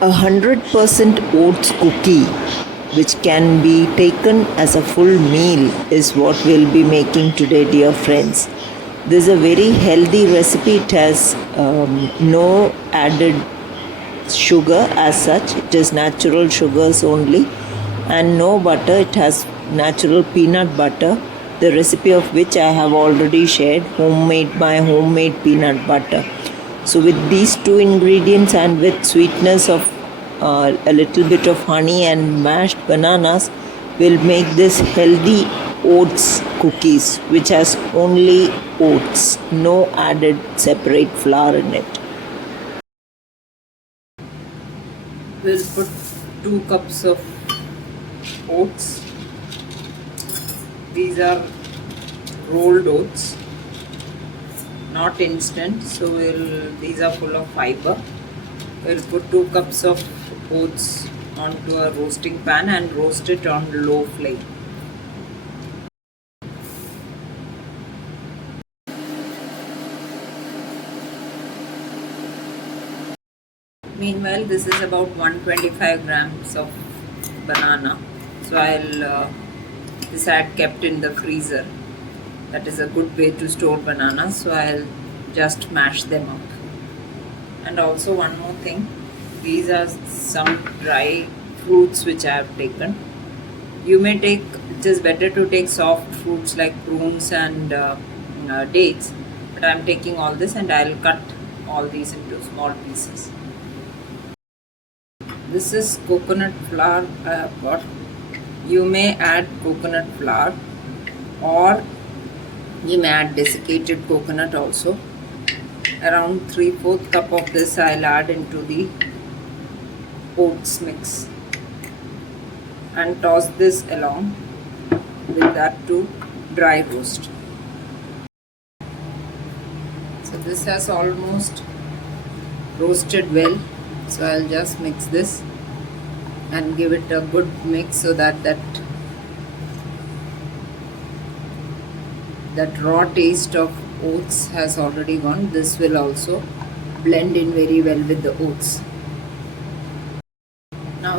100% oats cookie, which can be taken as a full meal, is what we'll be making today, dear friends. This is a very healthy recipe. It has no added sugar as such. It is natural sugars only, and no butter. It has natural peanut butter, the recipe of which I have already shared, homemade peanut butter. So with these two ingredients and with sweetness of a little bit of honey and mashed bananas, we'll make this healthy oats cookies, which has only oats, no added separate flour in it. We'll put 2 cups of oats. These are rolled oats, not instant, so these are full of fiber. We'll put 2 cups of oats onto a roasting pan and roast it on low flame. Meanwhile, this is about 125 grams of banana. So this I had kept in the freezer. That is a good way to store bananas. So I'll just mash them up. And also one more thing, these are some dry fruits which I have taken. You may take, it is better to take soft fruits like prunes and dates, but I am taking all this and I'll cut all these into small pieces. This is coconut flour I have got. You may add coconut flour, or you may add desiccated coconut also. Around 3/4 cup of this I'll add into the oats mix and toss this along with that to dry roast. So this has almost roasted well, so I'll just mix this and give it a good mix so that raw taste of oats has already gone. This will also blend in very well with the oats. Now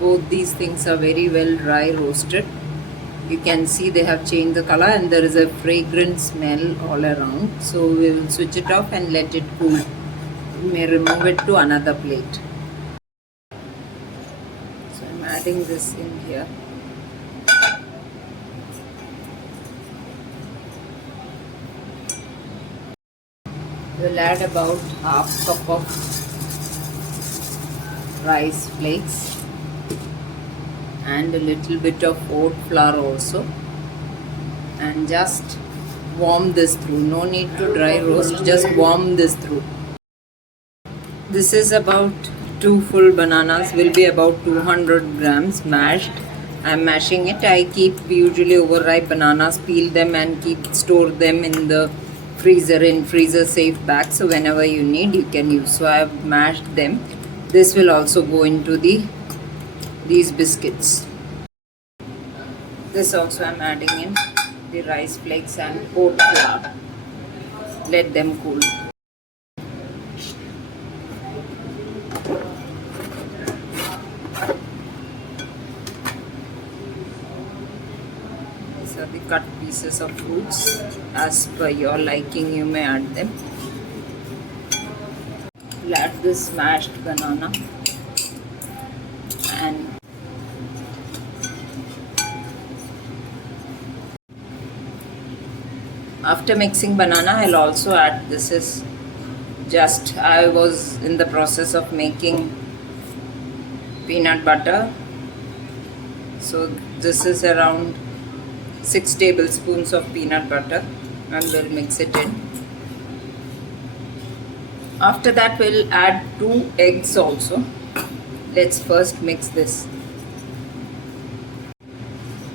both these things are very well dry roasted. You can see they have changed the color and there is a fragrant smell all around. So we will switch it off and let it cool. We may remove it to another plate. So I'm adding this in here. We'll add about half cup of rice flakes and a little bit of oat flour also, and just warm this through. No need to dry roast, just warm this through. This is about 2 full bananas, will be about 200 grams mashed. I'm mashing it. I keep usually overripe bananas, peel them and store them in the freezer in freezer safe bags, so whenever you need you can use. So I have mashed them. This will also go into these biscuits. This also I am adding in the rice flakes and oat flour. Let them cool. These are the cut pieces of fruits. As per your liking, you may add them. We'll add this smashed banana and after mixing banana, I'll also add, this is just, I was in the process of making peanut butter. So this is around 6 tablespoons of peanut butter and we'll mix it in. After that we'll add 2 eggs also. Let's first mix this.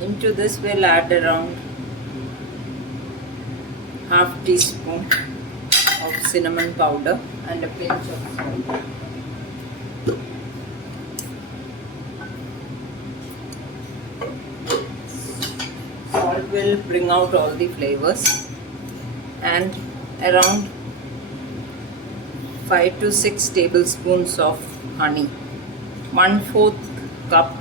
Into this we'll add around half teaspoon of cinnamon powder and a pinch of salt. Salt will bring out all the flavors, and around 5 to 6 tablespoons of honey. 1/4 cup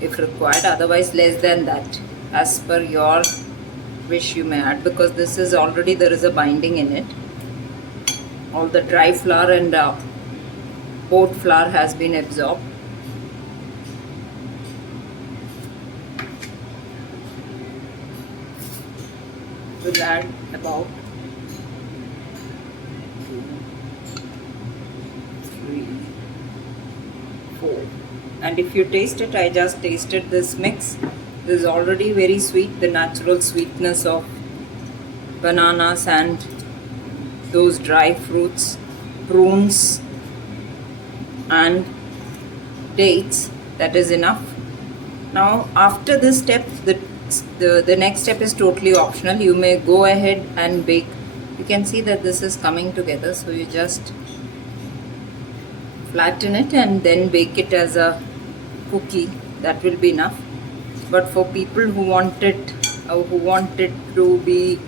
if required, otherwise less than that. As per your wish you may add, because this is already, there is a binding in it. All the dry flour and oat flour has been absorbed. We'll add about 2, 3, 4. And if you taste it, I just tasted this mix. This is already very sweet, the natural sweetness of bananas and those dry fruits, prunes and dates. That is enough. Now after this step, the next step is totally optional. You may go ahead and bake. You can see that this is coming together, so you just flatten it and then bake it as a cookie. That will be enough. But for people who want it to be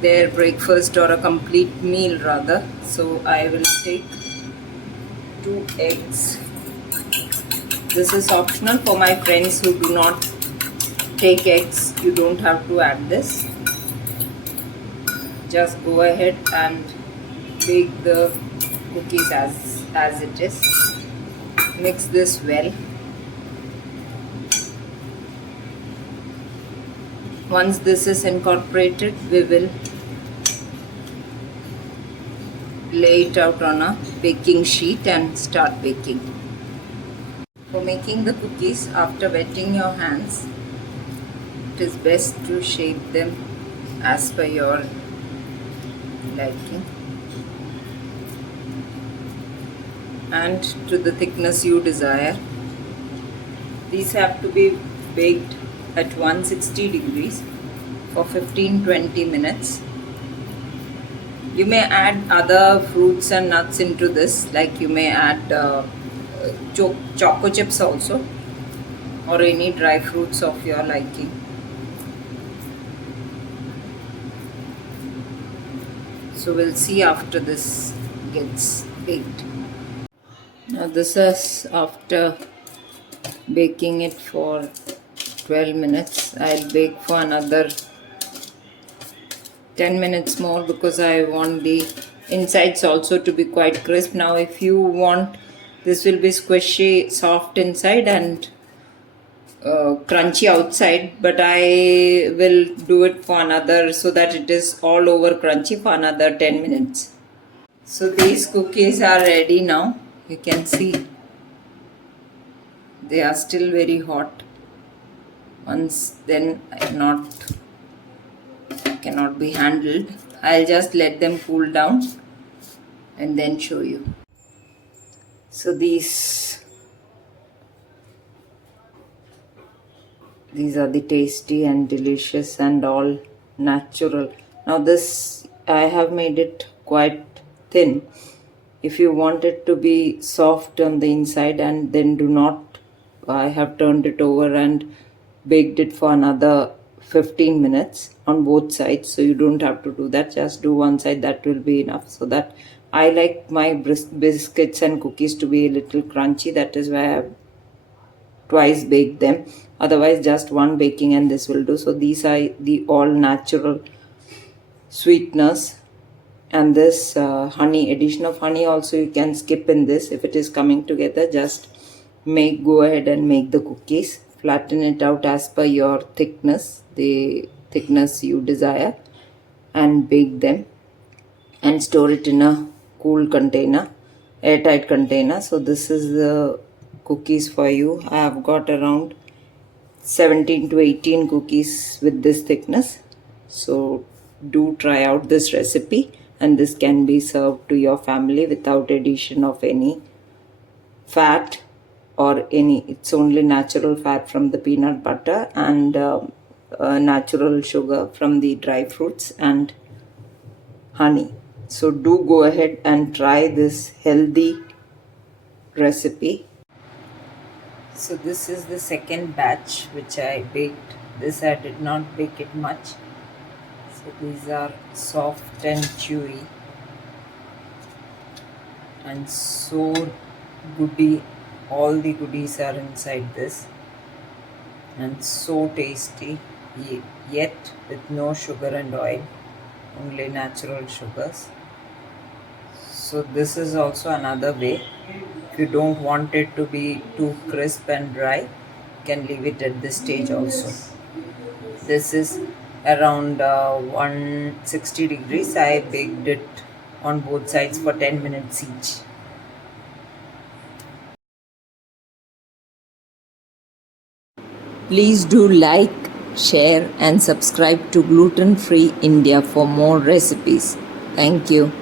their breakfast or a complete meal rather, so I will take 2 eggs. This is optional for my friends who do not take eggs. You don't have to add this. Just go ahead and bake the cookies as it is. Mix this well. Once this is incorporated, we will lay it out on a baking sheet and start baking. For making the cookies, after wetting your hands, it is best to shape them as per your liking and to the thickness you desire. These have to be baked at 160 degrees for 15-20 minutes. You may add other fruits and nuts into this, like you may add choco chips also, or any dry fruits of your liking. So we'll see after this gets baked. Now this is after baking it for 12 minutes. I'll bake for another 10 minutes more because I want the insides also to be quite crisp. Now if you want, this will be squishy, soft inside and crunchy outside, but I will do it for another, so that it is all over crunchy, for another 10 minutes. So these cookies are ready now. You can see they are still very hot. Once then cannot be handled. I'll just let them cool down and then show you. So these are the tasty and delicious and all natural. Now this, I have made it quite thin. If you want it to be soft on the inside, and then do not, I have turned it over and baked it for another 15 minutes on both sides, so you don't have to do that. Just do one side, that will be enough. So that I like my biscuits and cookies to be a little crunchy. That is why I have twice baked them. Otherwise just one baking and this will do. So these are the all natural sweeteners, and this honey, addition of honey also you can skip in this if it is coming together. Just go ahead and make the cookies. Flatten it out as per your thickness, the thickness you desire, and bake them and store it in a cool container, airtight container. So this is the cookies for you. I have got around 17 to 18 cookies with this thickness. So do try out this recipe, and this can be served to your family without addition of any fat or any. It's only natural fat from the peanut butter and natural sugar from the dry fruits and honey. So do go ahead and try this healthy recipe. So this is the second batch which I baked. This I did not bake it much. So these are soft and chewy and so goody All the goodies are inside this, and so tasty, yet with no sugar and oil, only natural sugars. So this is also another way. If you don't want it to be too crisp and dry, you can leave it at this stage also. This is around 160 degrees. I baked it on both sides for 10 minutes each. Please do like, share, and subscribe to Gluten Free India for more recipes. Thank you.